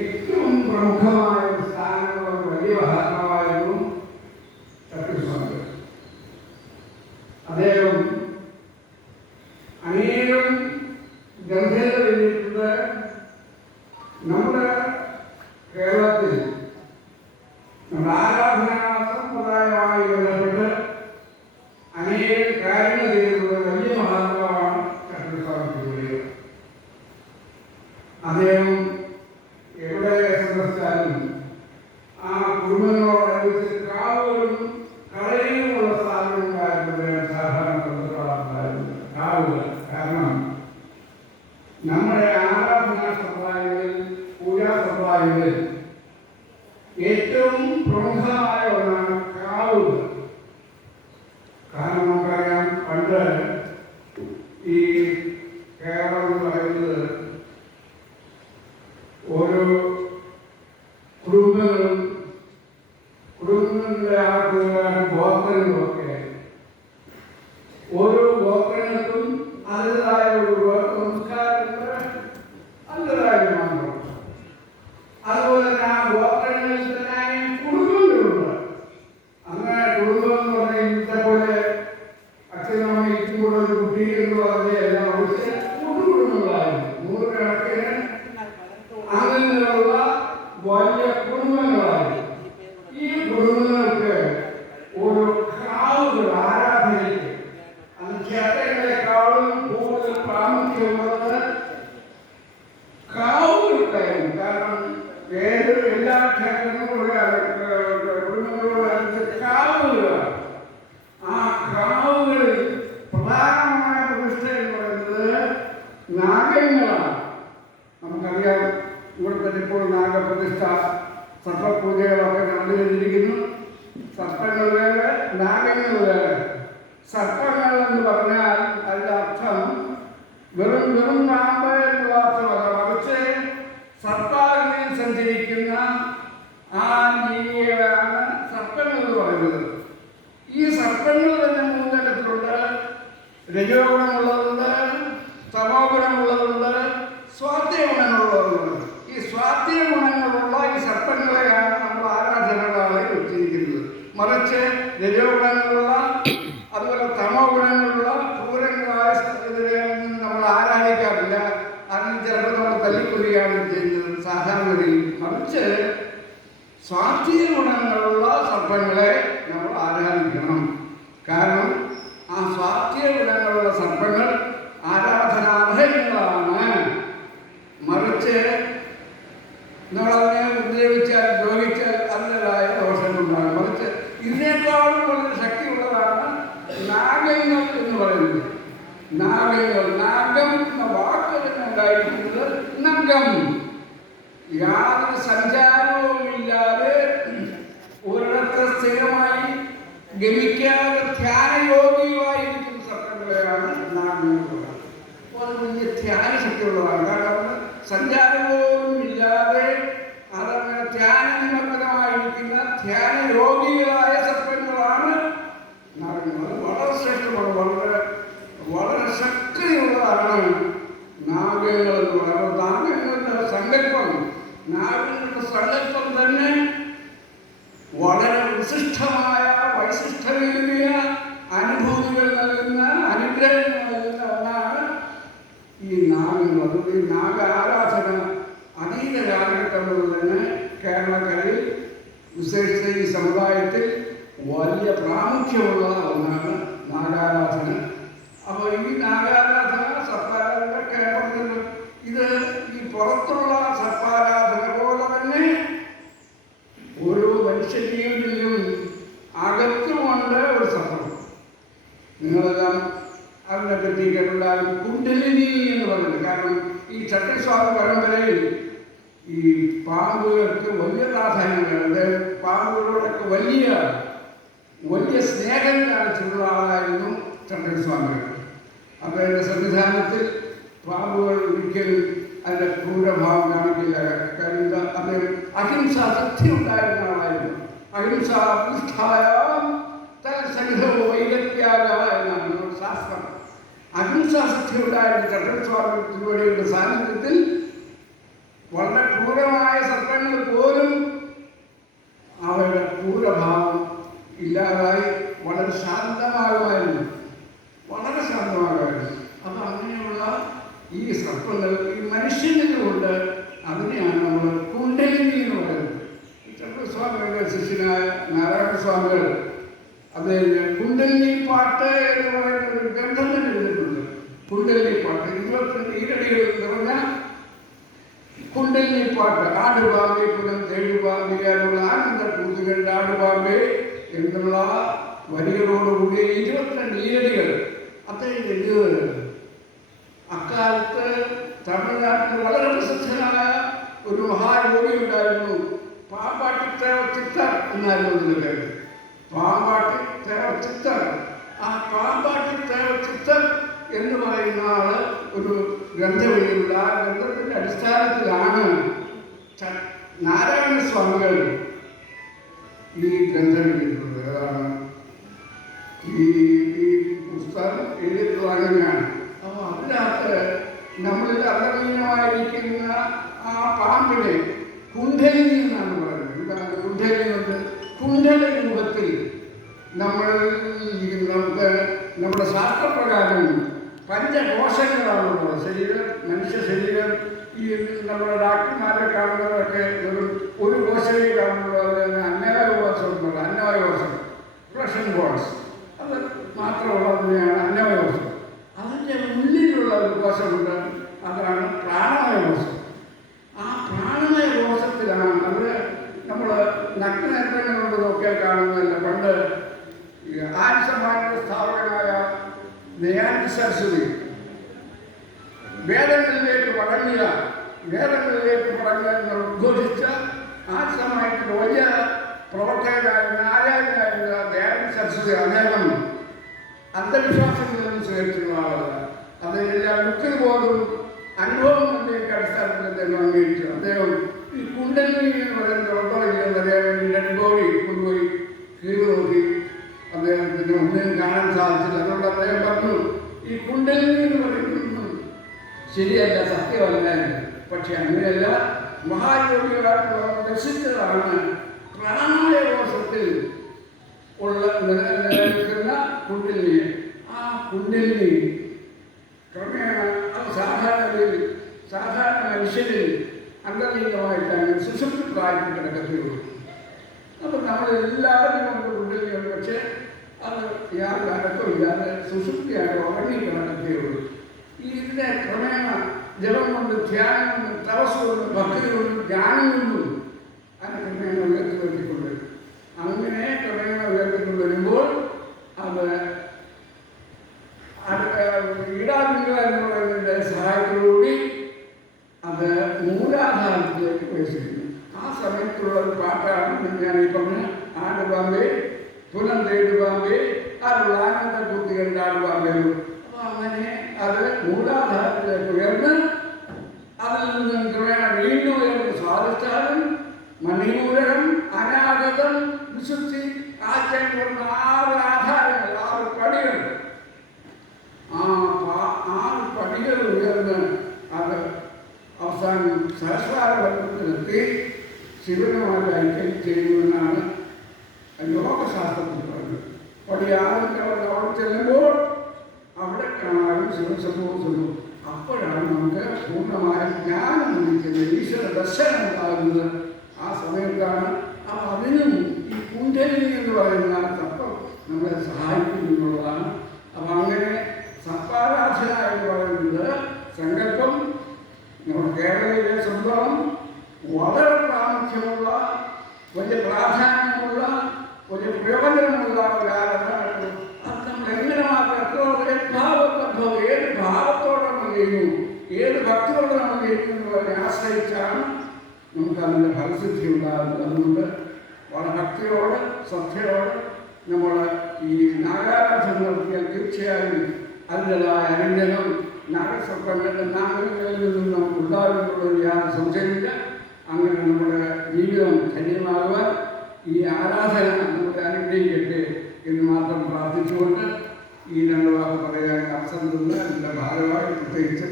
ഏറ്റവും പ്രമുഖമായ ഒരു സ്ഥാനമുള്ള ഒരു വലിയ മഹാത്മാവായിരുന്നു ചട്ടസ്വാമി. അദ്ദേഹം അനേകം ഗ്രന്ഥങ്ങൾ എഴുതിയിട്ടുണ്ട്. നമ്മുടെ കേരളത്തിൽ നമ്മുടെ ആരാധനാ സമ്പ്രദായവുമായി ബന്ധപ്പെട്ട് അനേകം കാര്യങ്ങൾ ചെയ്തിട്ടുള്ള വലിയ മഹാത്മാവാണ് ചട്ടസ്വാമി. അദ്ദേഹം എവിടെ സന്ദർശിച്ചാലും ആ കുടുംബങ്ങളോടനുബന്ധിച്ച് കാവുകളും കളയുമുള്ള സ്ഥാപനങ്ങളായിരുന്നു സാധാരണ ബന്ധപ്പെടാറുണ്ടായിരുന്നത്. കാവുകൾ കാരണം നമ്മുടെ ആരാധനാ സമ്പ്രദായങ്ങളിൽ, പൂജാ സമ്പ്രദായങ്ങളിൽ ഏറ്റവും പ്രമുഖമായ ഒന്നാണ് കാവുകൾ. കാരണം നമുക്കറിയാം, പണ്ട് ഈ കേരളം എന്ന് പറയുന്നത് ഓരോ കുടുംബങ്ങളുടെ ആ ഗോത്രങ്ങളുമൊക്കെ ഓരോ ഗോത്രങ്ങൾക്കും അതിൻ്റെതായ ഒരു സംസ്കാരമുണ്ട്, അതിൻ്റെതായ മാറ്റമുണ്ട്. അതുപോലെ തന്നെ ആ ഗോത്രങ്ങളിൽ തന്നെ കുടുംബങ്ങളുണ്ട്. അങ്ങനെ കുടുംബം എന്ന് പറഞ്ഞാൽ ഇന്നത്തെ പോലെ അച്ഛനമ്മ ഇച്ചുകൂടെ ഒരു കുട്ടി എന്ന് പറഞ്ഞ എല്ലാം ഒഴിച്ച് കുടുംബങ്ങളായിരുന്നു. നൂറുകണക്കിന് അങ്ങനെയുള്ള വലിയ കുടുംബങ്ങളായിരുന്നു. ഈ കുടുംബങ്ങൾക്ക് ഒരു കാവുകൾ ആരാധനയ്ക്ക് അത് ക്ഷേത്രങ്ങളെക്കാളും കൂടുതൽ പ്രാമുഖ്യമുള്ളത് കാവുകൾക്കായിരുന്നു. കാരണം എല്ലാ ക്ഷേത്രങ്ങളും കുടുംബങ്ങളോട് കാവുകളാണ്. ആ കാവുകളിൽ പ്രധാനമായ പ്രതിഷ്ഠ എന്ന് പറയുന്നത് നാഗങ്ങളാണ്. നമുക്കറിയാം, ഇവിടെ തന്നെ ഇപ്പോൾ നാഗപ്രതിഷ്ഠ, സർപ്പപൂജകളൊക്കെ നടന്നു കഴിഞ്ഞിരിക്കുന്നു. സർപ്പങ്ങൾ വേറെ, നാഗങ്ങൾ വേറെ. സർപ്പങ്ങൾ എന്ന് പറഞ്ഞാൽ അതിൻ്റെ അർത്ഥം വെറും പാമ്പ് എന്ന് മാത്രമല്ല, മറിച്ച് സർപ്പാകൃതിയിൽ സഞ്ചരിക്കുന്ന ആ ജീവികളാണ് സർപ്പങ്ങൾ എന്ന് പറയുന്നത്. ഈ സർപ്പങ്ങൾ തന്നെ മൂന്ന് തരത്തിലുണ്ട്. രജോ ഗുണമുള്ളതുണ്ട്, തമോ ഗുണമുള്ളതുണ്ട്, സ്വാത്വിക ഗുണങ്ങളുള്ളതുണ്ട്. ഈ സ്വാത്വിക ഗുണങ്ങളുള്ള ഈ സർപ്പങ്ങളെയാണ് നമ്മൾ ആരാധനകളായി വെച്ചിരിക്കുന്നത്. മറിച്ച് രജോ ഗുണങ്ങളുള്ള, അതുപോലെ തമോ ഗുണങ്ങളുള്ള ക്രൂരങ്ങളായ സർപ്പങ്ങളെയൊന്നും നമ്മൾ ആരാധിക്കാറില്ല. അതിന് ചിലപ്പോൾ നമ്മൾ തല്ലിക്കൊല്ലുകയാണ് ചെയ്യുന്നത് സാധാരണഗതിയിൽ. മറിച്ച് സ്വാത്വിക ഗുണങ്ങളുള്ള സർപ്പങ്ങളെ നമ്മൾ ആരാധിക്കണം. കാരണം ആ സ്വാത്വിക ഗുണങ്ങളുള്ള സർപ്പങ്ങൾ ആരാധനാർഹങ്ങളാണ്. മറിച്ച് നമ്മളതിനെ ഉപദ്രവിച്ചാൽ, ദ്രോഹിച്ചാൽ അതിൻ്റെതായ ദോഷങ്ങളുണ്ടാകും. മറിച്ച് ഇതിനേക്കാളും വളരെ ശക്തിയുള്ളതാണ് നാഗങ്ങൾ എന്ന് പറയുന്നത്. നാഗങ്ങൾ, നാഗം എന്ന വാക്ക് തന്നെ ഉണ്ടായിരിക്കുന്നത് നഗം. യാതൊരു സഞ്ചാരവുമില്ലാതെ ഒരിടത്ത് സ്ഥിരമായി ഗമിക്കാതെ ധ്യാനയോഗിയുമായിരിക്കുന്ന സർപ്പങ്ങളെയാണ് നാഗങ്ങൾ. അത് വലിയ ധ്യാനശക്തിയുള്ളതാണ്. കാരണം സഞ്ചാരവും ഇല്ലാതെ അതങ്ങനെ ധ്യാനനിമഗ്നമായിരിക്കുന്ന ധ്യാനയോഗികളായ സർപ്പങ്ങളാണ് നാഗങ്ങൾ. വളരെ ശ്രേഷ്ഠമാണ്, വളരെ ശക്തിയുള്ളതാണ് നാഗങ്ങൾ എന്ന് പറയുന്നത്. നാഗങ്ങളുടെ സങ്കല്പം, നാഗങ്ങളുടെ സങ്കല്പം തന്നെ വളരെ വിശിഷ്ടമായ, വൈശിഷ്ട്യമേറിയ അനുഭൂതികൾ നൽകുന്ന, അനുഗ്രഹങ്ങൾ നൽകുന്ന ഒന്നാണ് ഈ നാഗങ്ങൾ. അതുകൊണ്ട് ഈ നാഗ ആരാധന അതീത കാലഘട്ടങ്ങളിൽ തന്നെ കേരളക്കരയിൽ, വിശേഷിച്ച് ഈ സമുദായത്തിൽ വലിയ പ്രാമുഖ്യമുള്ള ഒന്നാണ് നാഗാരാധന. അപ്പോൾ ഈ നാഗാരാധന, സർപ്പാരാധന കേരളത്തിൽ ഇത് ഈ പുറത്തുള്ള സർപ്പാരാധന പോലെ തന്നെ ഓരോ മനുഷ്യജീവിതത്തിലും അകത്തുമുണ്ട് ഒരു സർപ്പം. നിങ്ങളെല്ലാം അതിനെപ്പറ്റി കേട്ടുണ്ടാകും. കുണ്ടലിനി എന്ന് പറയുന്നത്. കാരണം ഈ ചട്ടസ്വാമി പരമ്പരയിൽ ഈ പാമ്പുകൾക്ക് വലിയ പ്രാധാന്യമുണ്ട്. പാമ്പുകളോടൊക്കെ വലിയ സ്നേഹം കാണിച്ചിട്ടുള്ള ആളായിരുന്നു ചട്ടസ്വാമികൾ. അദ്ദേഹത്തിൻ്റെ സംവിധാനത്തിൽ പാമ്പുകൾ ഒരിക്കലും അതിൻ്റെ ക്രൂരഭാവം കാണിക്കില്ല. കഴിയുന്ന അദ്ദേഹം അഹിംസാ ശക്തി ഉണ്ടായിരുന്ന ആളായിരുന്നു. അഹിംസാ തൽസഹിതവും വൈകത്യാഗ എന്നാണ് ശാസ്ത്രം. അഹിംസാശക്തി ഉണ്ടായിരുന്ന ചട്ടസ്വാമി തിരുവടിയുടെ സാന്നിധ്യത്തിൽ വളരെ ക്രൂരമായ പാട്ട് ആടുപാമ്പേ പുനം തേടുപാമ്പേ എന്നുള്ള ആനന്ദ കൂത്തുകൾ ആടുപാമ്പേ എന്നുള്ള വരികളോടുകൂടിയ 22 ഈരടികൾ അദ്ദേഹം എഴുതുന്നത്. അക്കാലത്ത് തമിഴ്നാട്ടിൽ വളരെ പ്രസിദ്ധനായ ഒരു മഹായോഗി ഉണ്ടായിരുന്നു. പാമ്പാട്ടി ചിത്തർ എന്നായിരുന്നു അതിൻ്റെ പേര്. പാമ്പാട്ടി ചിത്തർ. ആ പാമ്പാട്ടി ചിത്തർ എന്ന് പറയുന്ന ആള് ഒരു ഗ്രന്ഥം എഴുതിയുള്ള ആ ഗ്രന്ഥത്തിൻ്റെ അടിസ്ഥാനത്തിലാണ് നാരായണ സ്വാമികൾ ഈ ഗ്രന്ഥം എഴുതിയിട്ടുള്ളത്. അതാണ് ഈ പുസ്തകം എഴുതിയിട്ടുള്ളത് അങ്ങനെയാണ്. അപ്പോൾ അതിനകത്ത് നമ്മളിൽ അന്തർലീനമായിരിക്കുന്ന ആ പാമ്പിനെ കുണ്ഡലിനി എന്നാണ് പറയുന്നത്. എന്താണ് കുണ്ഡലിനി കൊണ്ട്? കുണ്ഡല രൂപത്തിൽ നമുക്ക് നമ്മുടെ ശാസ്ത്രപ്രകാരം പഞ്ചകോശങ്ങളാണുള്ളത്. ശരീരം, മനുഷ്യ ശരീരം. ഈ നമ്മുടെ ഡാക്ടർമാരെ കാണുന്നതൊക്കെ ഒരു കോശമേ കാണുന്നത് അന്നവായ കോശം. അന്നവായ കോശം, ഫ്ലഷ് ആൻഡ് ബോൺസ്, അത് മാത്രമുള്ളതിനെയാണ് അന്നവായ കോശം. അതിൻ്റെ ഉള്ളിലുള്ള ഒരു കോശമുണ്ട്, അതാണ് പ്രാണമയ കോശം. ആ പ്രാണമയ കോശത്തിലാണ് അത് നമ്മൾ നഗ്നനേത്രങ്ങൾ കൊണ്ട് നോക്കിയാൽ കാണുന്നതല്ല. പണ്ട് ആര്യസമാജത്തിന്റെ സ്ഥാപകനായ ദയാനന്ദ സരസ്വതി വേദങ്ങളിലേക്ക് മടങ്ങിയ ഉദ്ഘോഷിച്ച ആര്യസമാജത്തിന്റെ വലിയ പ്രവർത്തകനായിരുന്ന ആചാര്യനായിരുന്ന ദയാനന്ദ സരസ്വതി അദ്ദേഹം അന്ധവിശ്വാസങ്ങളിൽ നിന്ന് സ്വീകരിച്ചിട്ടുള്ള ആളല്ല. അദ്ദേഹം മുക്കിന് പോലും അനുഭവം കൊണ്ടേക്ക് അടിസ്ഥാനത്തിൽ അദ്ദേഹം അംഗീകരിച്ചു. അദ്ദേഹം ഈ കുണ്ടലിനി എന്ന് പറയുന്ന ഉണ്ടോയെന്ന് അറിയാൻ വേണ്ടി ഡെഡ് ബോഡി കൊണ്ടുപോയി കീഴ് നോക്കി. അദ്ദേഹത്തിന് ഒന്നും കാണാൻ സാധിച്ചില്ല. അതുകൊണ്ട് അദ്ദേഹം പറഞ്ഞു, ഈ കുണ്ടലിനി എന്ന് പറയുന്നത് ശരിയല്ല, സത്യമല്ല. പക്ഷെ അങ്ങനെയല്ല, മഹായോഗികളായിട്ടുള്ള ദർശിച്ചതാണ് പ്രാണായ കോശത്തിൽ നിലനിൽക്കുന്ന കുണ്ടലിനി. ആ കുണ്ടലിനി ക്രമേണ സാധാരണ മനുഷ്യരിൽ അന്തർലീനമായിട്ടാണ് സുഷുപ്തി പ്രായത്തിൽ കിടക്കത്തുള്ളൂ. അപ്പം നമ്മളെല്ലാവരും കൊണ്ട് കുണ്ടലിനിയുണ്ട്. പക്ഷേ അത് യാതൊരു അടക്കമില്ലാതെ സുഷുപ്തിയായിട്ട് ഉറങ്ങി കിടക്കത്തേയുള്ളൂ. ഇതിനെ ക്രമേണ ജപം കൊണ്ട്, ധ്യാനം കൊണ്ട്, തപസ് കൊണ്ട്, ഭക്തി കൊണ്ട്, ജ്ഞാനം കൊണ്ടും അത് ക്രമേണ ഉയർത്തിക്കൊണ്ടുവരും. അങ്ങനെ ക്രമേണ ഉയർത്തിക്കൊണ്ടുവരുമ്പോൾ അത് ഈടാപിംഗ എന്ന് പറയുന്നതിൻ്റെ സഹായത്തോടുകൂടി അത് മൂലാധാരത്തിലേക്ക് പ്രവേശിക്കുന്നു. ആ സമയത്തുള്ള ഒരു പാട്ടാണ് ഞാൻ ഈ പറഞ്ഞ ആടുപാമ്പേ പുനം തേടുപാമ്പേ അതിലുള്ള ആനന്ദ കൂത്തുകളുടെ ആടുപാമ്പേ. അപ്പോൾ അങ്ങനെ അത് മൂലാധാരത്തിലേക്ക് ഉയർന്ന് അതിൽ നിന്നും ക്രമേണ വീണ്ടും ഉയർന്ന് സ്വാധിഷ്ഠാനം, മണിമൂലകം, അനാഗതം, വിശുദ്ധി, ആചാരം പറഞ്ഞ 6 ആധാരങ്ങൾ, 6 പടികൾ. ആ 6 പടികൾ ഉയർന്ന് അത് അവസാനം സഹസ്രാരബന്ധത്തിലെത്തി ശിവനുമായി ഐക്യം ചെയ്യുമെന്നാണ് യോഗശാസ്ത്രത്തിൽ പറഞ്ഞത്. പടി 6 അവിടെ ചെല്ലുമ്പോൾ അവിടെ കാണാനും ശിവസമൂഹം. അപ്പോഴാണ് നമുക്ക് പൂർണ്ണമായ ജ്ഞാനം ലഭിക്കുന്നത്, ഈശ്വര ദർശനം ഉണ്ടാകുന്നത്. ആ സമയത്താണ്. അപ്പം അതിനും ഈ കുണ്ഡലിനി എന്ന് പറയുന്ന തത്വം നമ്മളെ സഹായിക്കുന്നുള്ളതാണ്. അപ്പം അങ്ങനെ സപ്പാരാധന എന്ന് പറയുന്നത് സങ്കല്പം നമ്മുടെ കേരളയിലെ സംഭവം വളരെ പ്രാമുഖ്യമുള്ള, വലിയ പ്രാധാന്യമുള്ള, വലിയ പ്രയോജനമുള്ള ഒരു ആരാധനയാണ്. അത് നമ്മൾ എങ്ങനെ മാത്രം ഭാവബദ്ധം, ഏത് ഭാവത്തോടെ നമ്മൾ ചെയ്യുന്നു, ഏത് ഭക്തിയോടെ നമ്മൾ ചെയ്യുന്നതിനെ ആശ്രയിച്ചാണ് നമുക്കതിൻ്റെ ഫലസിദ്ധി ഉണ്ടാകുന്നത്. അതുകൊണ്ട് വളരെ ഭക്തിയോടെ, ശ്രദ്ധയോടെ നമ്മൾ ഈ നാഗാരാധന നടത്തിയാൽ തീർച്ചയായും അതിൻ്റെതായ അനുഗ്രഹം നാഗങ്ങളിൽ നിന്നും ഉണ്ടാകുന്നുള്ളൊരു യാതൊരു സംശയമില്ല. അങ്ങനെ നമ്മുടെ ജീവിതം ധന്യമാകുവാൻ ഈ ആരാധന നമ്മുടെ അനുഗ്രഹിക്കട്ടെ എന്ന് മാത്രം പ്രാർത്ഥിച്ചുകൊണ്ട് ഈ 2 വാക്ക് പറയാൻ അവസരം തന്ന എൻ്റെ ഭാഗമായി പ്രത്യേകിച്ച്